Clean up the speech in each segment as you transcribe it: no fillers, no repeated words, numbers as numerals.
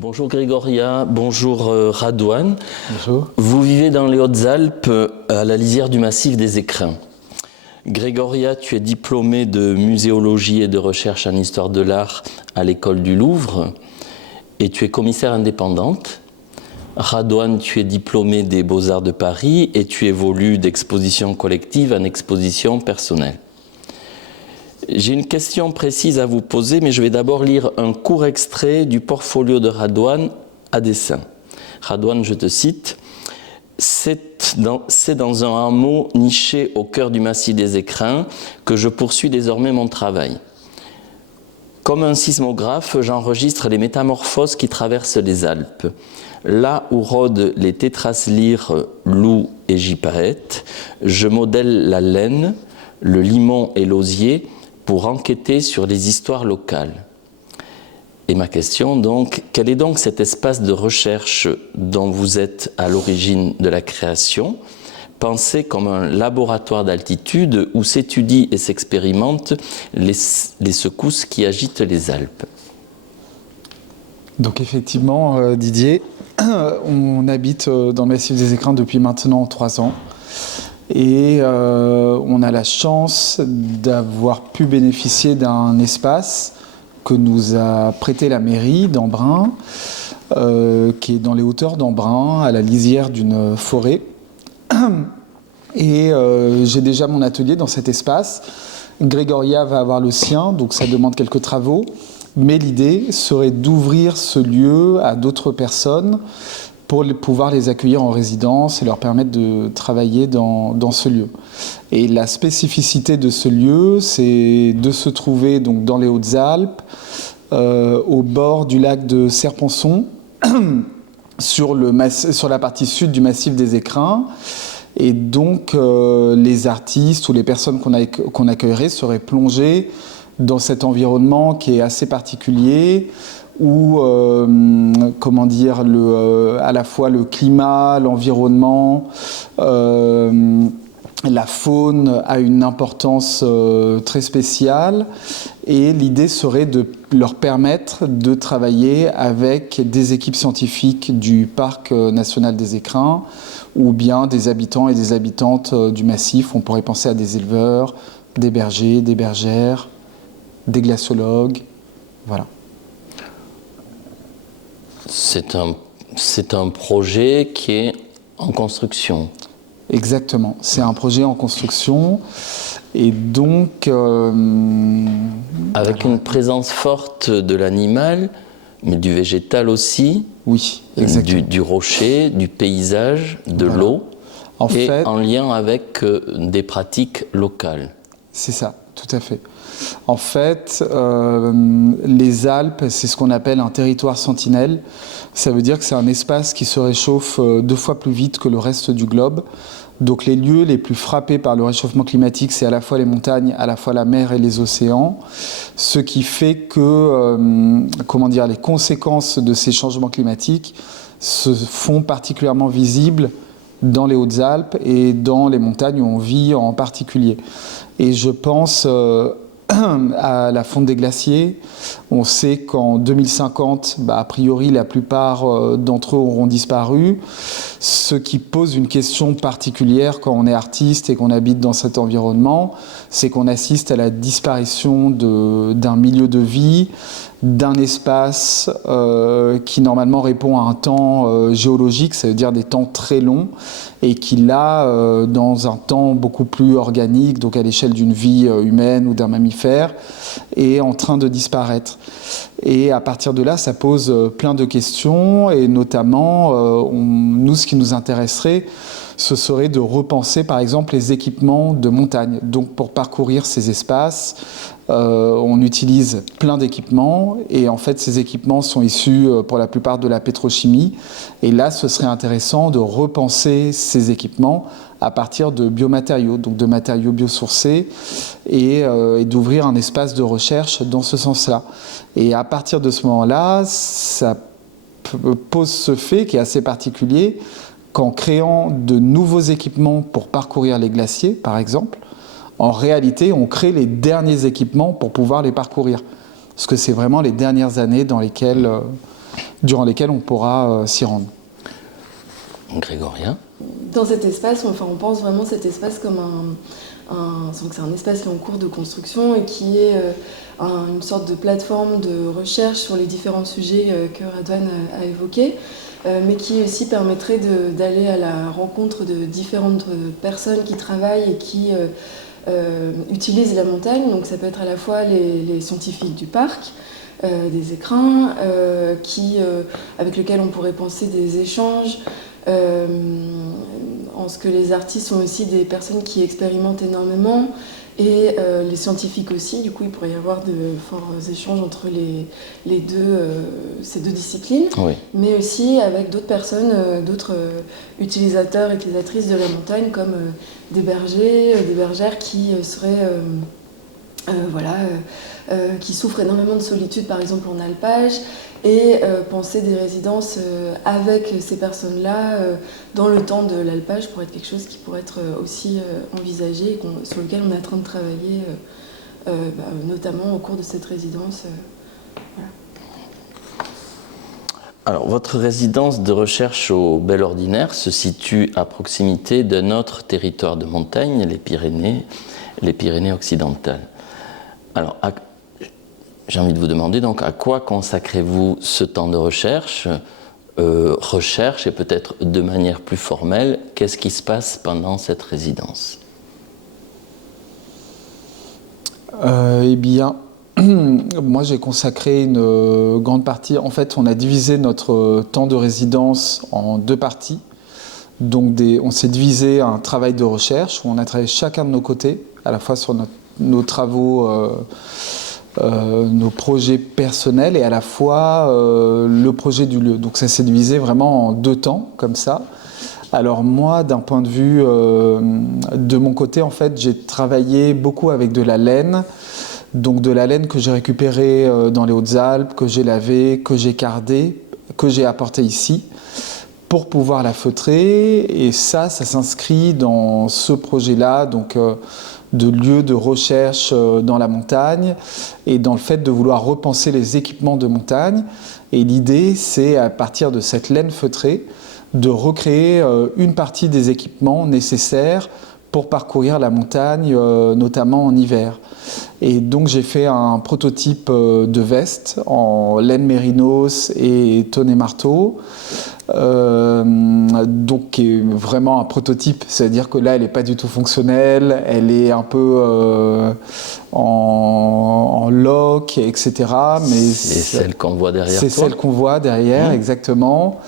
Bonjour Grégoria, bonjour Radouane. Bonjour. Vous vivez dans les Hautes-Alpes, à la lisière du massif des Écrins. Grégoria, tu es diplômée de muséologie et de recherche en histoire de l'art à l'école du Louvre et tu es commissaire indépendante. Radouane, tu es diplômée des Beaux-Arts de Paris et tu évolues d'exposition collective en exposition personnelle. J'ai une question précise à vous poser, mais je vais d'abord lire un court extrait du portfolio de Radouane à dessin. Radouane, je te cite. C'est dans un hameau niché au cœur du massif des Écrins que je poursuis désormais mon travail. Comme un sismographe, j'enregistre les métamorphoses qui traversent les Alpes. Là où rôdent les tétraslyres, loups et gypaètes, je modèle la laine, le limon et l'osier pour enquêter sur les histoires locales. Et ma question donc, quel est donc cet espace de recherche dont vous êtes à l'origine de la création, pensé comme un laboratoire d'altitude où s'étudient et s'expérimentent les secousses qui agitent les Alpes? Donc effectivement, Didier, on habite dans le massif des Écrins depuis maintenant 3 ans. Et on a la chance d'avoir pu bénéficier d'un espace que nous a prêté la mairie d'Embrun, qui est dans les hauteurs d'Embrun, à la lisière d'une forêt. Et j'ai déjà mon atelier dans cet espace. Grégoria va avoir le sien, donc ça demande quelques travaux. Mais l'idée serait d'ouvrir ce lieu à d'autres personnes pour pouvoir les accueillir en résidence et leur permettre de travailler dans ce lieu. Et la spécificité de ce lieu, c'est de se trouver donc dans les Hautes-Alpes, au bord du lac de Serponçon, sur la partie sud du massif des Écrins. Et donc, les artistes ou les personnes qu'on accueillerait seraient plongées dans cet environnement qui est assez particulier, où, comment dire, à la fois le climat, l'environnement, la faune a une importance très spéciale. Et l'idée serait de leur permettre de travailler avec des équipes scientifiques du Parc national des Écrins, ou bien des habitants et des habitantes du massif. On pourrait penser à des éleveurs, des bergers, des bergères, des glaciologues, voilà. C'est un projet qui est en construction. Exactement, c'est un projet en construction et donc... avec une présence forte de l'animal, mais du végétal aussi. Oui, exactement. Du rocher, du paysage, de l'eau, en lien avec des pratiques locales. C'est ça, tout à fait. En fait, les Alpes, c'est ce qu'on appelle un territoire sentinelle. Ça veut dire que c'est un espace qui se réchauffe 2 fois plus vite que le reste du globe. Donc les lieux les plus frappés par le réchauffement climatique, c'est à la fois les montagnes, à la fois la mer et les océans. Ce qui fait que les conséquences de ces changements climatiques se font particulièrement visibles dans les Hautes-Alpes et dans les montagnes où on vit en particulier. Et je pense à la fonte des glaciers. On sait qu'en 2050, a priori, la plupart d'entre eux auront disparu, ce qui pose une question particulière quand on est artiste et qu'on habite dans cet environnement, c'est qu'on assiste à la disparition d'un milieu de vie, d'un espace qui normalement répond à un temps géologique, ça veut dire des temps très longs, et qui là, dans un temps beaucoup plus organique, donc à l'échelle d'une vie humaine ou d'un mammifère, est en train de disparaître. Et à partir de là, ça pose plein de questions, et notamment, nous, ce qui nous intéresserait, ce serait de repenser par exemple les équipements de montagne. Donc pour parcourir ces espaces, on utilise plein d'équipements et en fait ces équipements sont issus pour la plupart de la pétrochimie. Et là, ce serait intéressant de repenser ces équipements à partir de biomatériaux, donc de matériaux biosourcés et d'ouvrir un espace de recherche dans ce sens-là. Et à partir de ce moment-là, ça pose ce fait qui est assez particulier, qu'en créant de nouveaux équipements pour parcourir les glaciers, par exemple, en réalité, on crée les derniers équipements pour pouvoir les parcourir. Parce que c'est vraiment les dernières années dans lesquelles durant lesquelles on pourra s'y rendre. Grégoria? Dans cet espace, on pense vraiment cet espace comme c'est un espace qui est en cours de construction et qui est une sorte de plateforme de recherche sur les différents sujets que Radwan a évoqués, mais qui aussi permettrait d'aller à la rencontre de différentes personnes qui travaillent et qui utilisent la montagne. Donc ça peut être à la fois les scientifiques du parc, des écrins, avec lesquels on pourrait penser des échanges, en ce que les artistes sont aussi des personnes qui expérimentent énormément, et les scientifiques aussi. Du coup, il pourrait y avoir de forts échanges entre ces deux disciplines, Oui. mais aussi avec d'autres personnes, d'autres utilisateurs et utilisatrices de la montagne, comme des bergers, des bergères qui seraient... qui souffrent énormément de solitude, par exemple en alpage, et penser des résidences avec ces personnes-là dans le temps de l'alpage pourrait être quelque chose qui pourrait être aussi envisagé et sur lequel on est en train de travailler, notamment au cours de cette résidence. Voilà. Alors, votre résidence de recherche au Bel Ordinaire se situe à proximité d'un autre territoire de montagne, les Pyrénées occidentales. Alors, j'ai envie de vous demander donc à quoi consacrez-vous ce temps de recherche et peut-être de manière plus formelle, qu'est-ce qui se passe pendant cette résidence? Eh bien, moi j'ai consacré une grande partie. En fait, on a divisé notre temps de résidence en deux parties. Donc on s'est divisé un travail de recherche où on a travaillé chacun de nos côtés, à la fois sur nos travaux, nos projets personnels et à la fois le projet du lieu. Donc ça s'est divisé vraiment en deux temps, comme ça. Alors moi, d'un point de vue de mon côté, en fait, j'ai travaillé beaucoup avec de la laine. Donc de la laine que j'ai récupérée dans les Hautes-Alpes, que j'ai lavée, que j'ai cardée, que j'ai apportée ici pour pouvoir la feutrer. Et ça s'inscrit dans ce projet-là, donc de lieu de recherche dans la montagne et dans le fait de vouloir repenser les équipements de montagne. Et l'idée, c'est à partir de cette laine feutrée, de recréer une partie des équipements nécessaires pour parcourir la montagne, notamment en hiver. Et donc j'ai fait un prototype de veste en laine mérinos et tonnet marteau, donc qui est vraiment un prototype, c'est-à-dire que là elle n'est pas du tout fonctionnelle, elle est un peu en lock, etc. Mais c'est celle qu'on voit derrière. C'est celle qu'on voit derrière, exactement.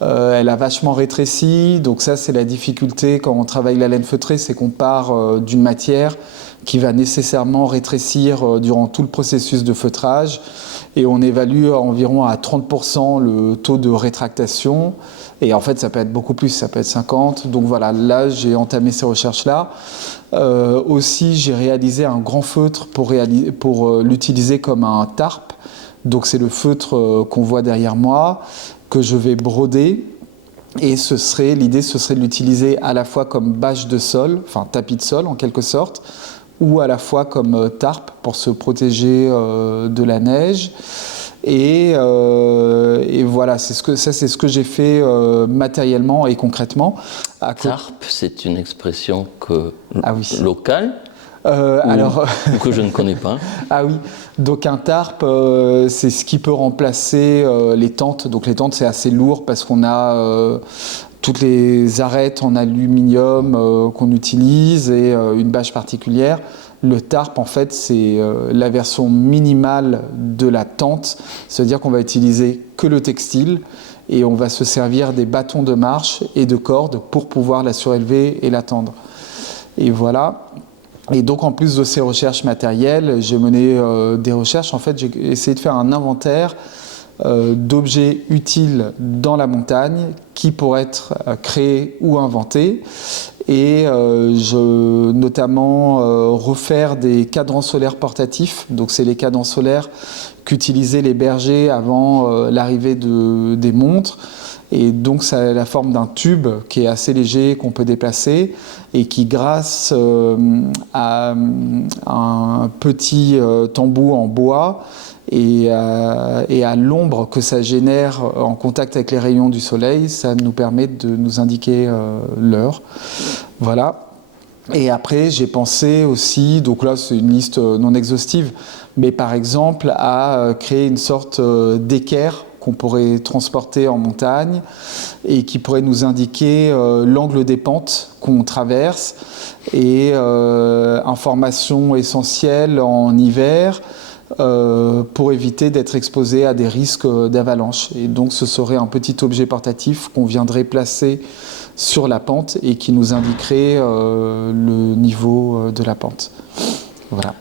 Elle a vachement rétréci, donc ça c'est la difficulté quand on travaille la laine feutrée, c'est qu'on part d'une matière qui va nécessairement rétrécir durant tout le processus de feutrage, et on évalue environ à 30% le taux de rétractation, et en fait ça peut être beaucoup plus, ça peut être 50%, donc voilà, là j'ai entamé ces recherches-là. Aussi j'ai réalisé un grand feutre pour l'utiliser comme un tarp, donc c'est le feutre qu'on voit derrière moi, que je vais broder, et l'idée ce serait de l'utiliser à la fois comme bâche de sol, enfin tapis de sol en quelque sorte, ou à la fois comme tarpe pour se protéger de la neige. Et voilà, c'est ce que j'ai fait matériellement et concrètement. Tarpe, c'est une expression locale. Ou que je ne connais pas. Ah oui, donc un tarp, c'est ce qui peut remplacer les tentes. Donc les tentes, c'est assez lourd parce qu'on a toutes les arêtes en aluminium qu'on utilise et une bâche particulière. Le tarp, en fait, c'est la version minimale de la tente, c'est-à-dire qu'on va utiliser que le textile et on va se servir des bâtons de marche et de cordes pour pouvoir la surélever et la tendre. Et voilà. Et donc, en plus de ces recherches matérielles, j'ai mené des recherches. En fait, j'ai essayé de faire un inventaire d'objets utiles dans la montagne qui pourraient être créés ou inventés. Et notamment refaire des cadrans solaires portatifs. Donc, c'est les cadrans solaires qu'utilisaient les bergers avant l'arrivée des montres. Et donc ça a la forme d'un tube qui est assez léger, qu'on peut déplacer, et qui, grâce à un petit tambour en bois et à l'ombre que ça génère en contact avec les rayons du soleil, ça nous permet de nous indiquer l'heure. Voilà. Et après, j'ai pensé aussi, donc là c'est une liste non exhaustive, mais par exemple à créer une sorte d'équerre qu'on pourrait transporter en montagne et qui pourrait nous indiquer l'angle des pentes qu'on traverse et informations essentielles en hiver pour éviter d'être exposé à des risques d'avalanche. Et donc ce serait un petit objet portatif qu'on viendrait placer sur la pente et qui nous indiquerait le niveau de la pente. Voilà.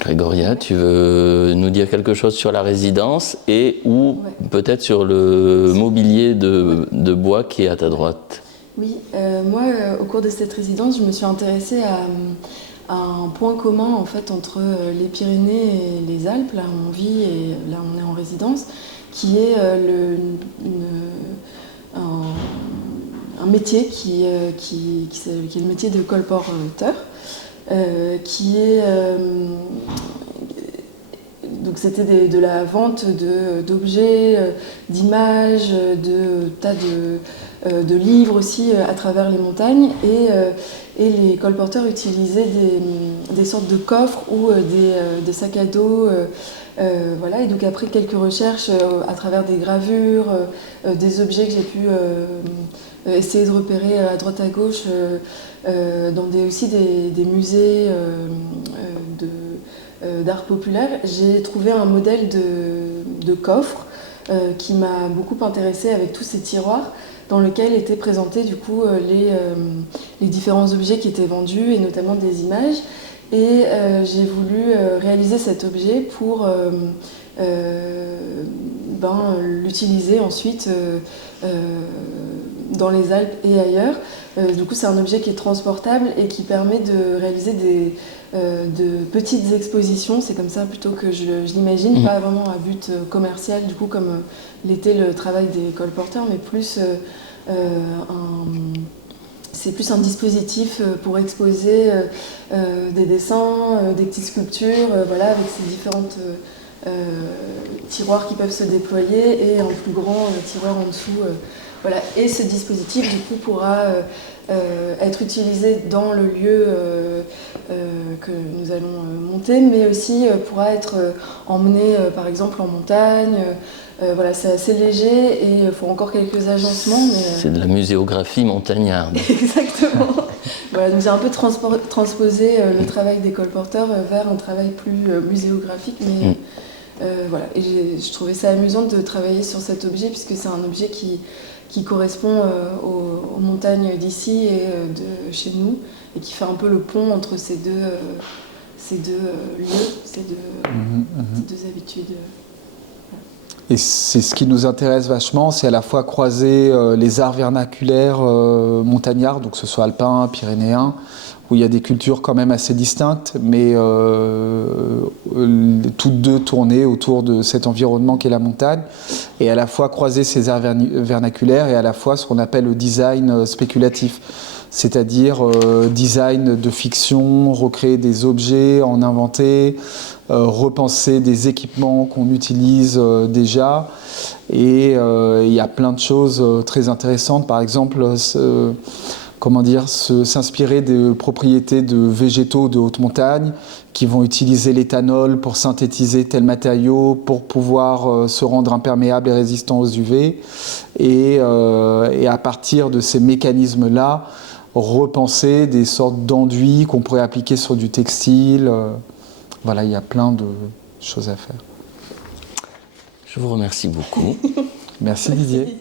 Grégoria, tu veux nous dire quelque chose sur la résidence et ou peut-être sur le mobilier de bois qui est à ta droite? Oui, moi, au cours de cette résidence, je me suis intéressée à un point commun en fait entre les Pyrénées et les Alpes, là où on vit et là où on est en résidence, qui est un métier qui est le métier de colporteur, qui est donc c'était de la vente d'objets, d'images, de tas de livres aussi à travers les montagnes, et les colporteurs utilisaient des sortes de coffres ou des sacs à dos. Voilà. Et donc après quelques recherches à travers des gravures, des objets que j'ai pu essayer de repérer à droite à gauche dans aussi des musées d'art populaire, j'ai trouvé un modèle de coffre qui m'a beaucoup intéressée, avec tous ces tiroirs dans lesquels étaient présentés du coup les différents objets qui étaient vendus et notamment des images. Et j'ai voulu réaliser cet objet pour l'utiliser ensuite dans les Alpes et ailleurs. Du coup, c'est un objet qui est transportable et qui permet de réaliser de petites expositions. C'est comme ça plutôt que je l'imagine, pas vraiment à but commercial, du coup, comme l'était le travail des colporteurs, mais plus c'est plus un dispositif pour exposer des dessins, des petites sculptures, voilà, avec ces différentes tiroirs qui peuvent se déployer et un plus grand tiroir en dessous. Voilà. Et ce dispositif, du coup, pourra être utilisé dans le lieu que nous allons monter, mais aussi pourra être emmené, par exemple, en montagne. Voilà, c'est assez léger et il faut encore quelques agencements. C'est de la muséographie montagnarde. Exactement. Voilà, donc j'ai un peu transposé le travail des colporteurs vers un travail plus muséographique, mais voilà. Et je trouvais ça amusant de travailler sur cet objet puisque c'est un objet qui correspond aux montagnes d'ici et de chez nous et qui fait un peu le pont entre ces deux lieux, ces deux habitudes. Et c'est ce qui nous intéresse vachement, c'est à la fois croiser les arts vernaculaires montagnards, donc que ce soit alpin, pyrénéen, où il y a des cultures quand même assez distinctes, mais toutes deux tournées autour de cet environnement qu'est la montagne, et à la fois croiser ces arts vernaculaires et à la fois ce qu'on appelle le design spéculatif, c'est-à-dire design de fiction, recréer des objets, en inventer, repenser des équipements qu'on utilise déjà. Et il y a plein de choses très intéressantes, par exemple s'inspirer des propriétés de végétaux de haute montagne qui vont utiliser l'éthanol pour synthétiser tel matériau pour pouvoir se rendre imperméable et résistant aux UV, et à partir de ces mécanismes-là repenser des sortes d'enduits qu'on pourrait appliquer sur du textile. Voilà, il y a plein de choses à faire. Je vous remercie beaucoup. Merci Didier.